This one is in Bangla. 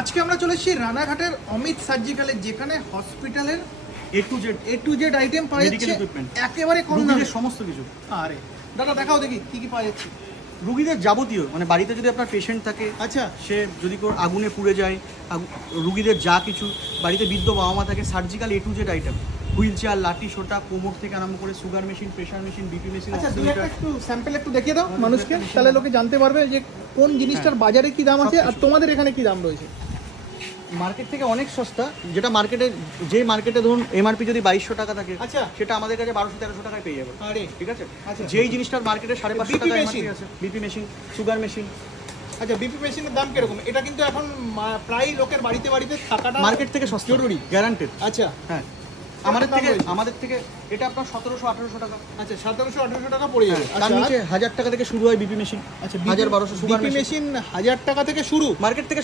আজকে আমরা চলে এসেছি রানাঘাটের অমিত সার্জিক্যালে, যেখানে হসপিটালের এ টু জেড আইটেম পাওয়া Medical যাচ্ছে equipment। একেবারে কম দামে। রুগীদের সমস্ত কিছু, আরে দাদা দেখাও দেখি কি কি পাওয়া যাচ্ছে। রুগীদের যাবতীয়, মানে বাড়িতে যদি আপনার পেশেন্ট থাকে, আচ্ছা সে যদি কোনো আগুনে পুড়ে যায়, রুগীদের যা কিছু বাড়িতে বৃদ্ধ বাবা মা থাকে, surgical A to Z item, wheel chair, লাঠি সোটা, কোমর থেকে আরম্ভ করে sugar machine, pressure machine, BP machine, আচ্ছা দুই একটা একটু স্যাম্পল একটু দেখিয়ে দাও আমাদের মানুষকে, একটা তাহলে machine লোকে জানতে পারবে যে কোন জিনিসটার বাজারে কি দাম আছে আর সবকিছু। তোমাদের এখানে কি দাম রয়েছে। মার্কেট থেকে অনেক সস্তা। যেটা মার্কেটে, যে মার্কেটে ধরুন এমআরপি যদি 2200 টাকা থাকে, আচ্ছা। সেটা আমাদের কাছে 1200-1300 টাকায় পেয়ে যাবে। আরে ঠিক আছে, আচ্ছা। যেই জিনিসটার মার্কেটে 550 BP টাকা machine? এমআরপি আছে, বিপি মেশিন, সুগার মেশিন, আচ্ছা বিপি মেশিনের দাম কিরকম? এটা কিন্তু এখন প্রায় লোকের বাড়িতে বাড়িতে থাকাটা মার্কেট থেকে সস্তা, জরুরি। গ্যারান্টেড। আচ্ছা হ্যাঁ, দাম রয়েছে? আমাদের থেকে এটা আপনার 1700-1800 টাকা। আচ্ছা 1700-1800 টাকা পড়ে যাবে। তার নিচে 1000 টাকা থেকে শুরু হয় বিপি মেশিন, আচ্ছা 1200 সুগার বিপি মেশিন। মেশিন 1000 টাকা থেকে শুরু। মার্কেট থেকে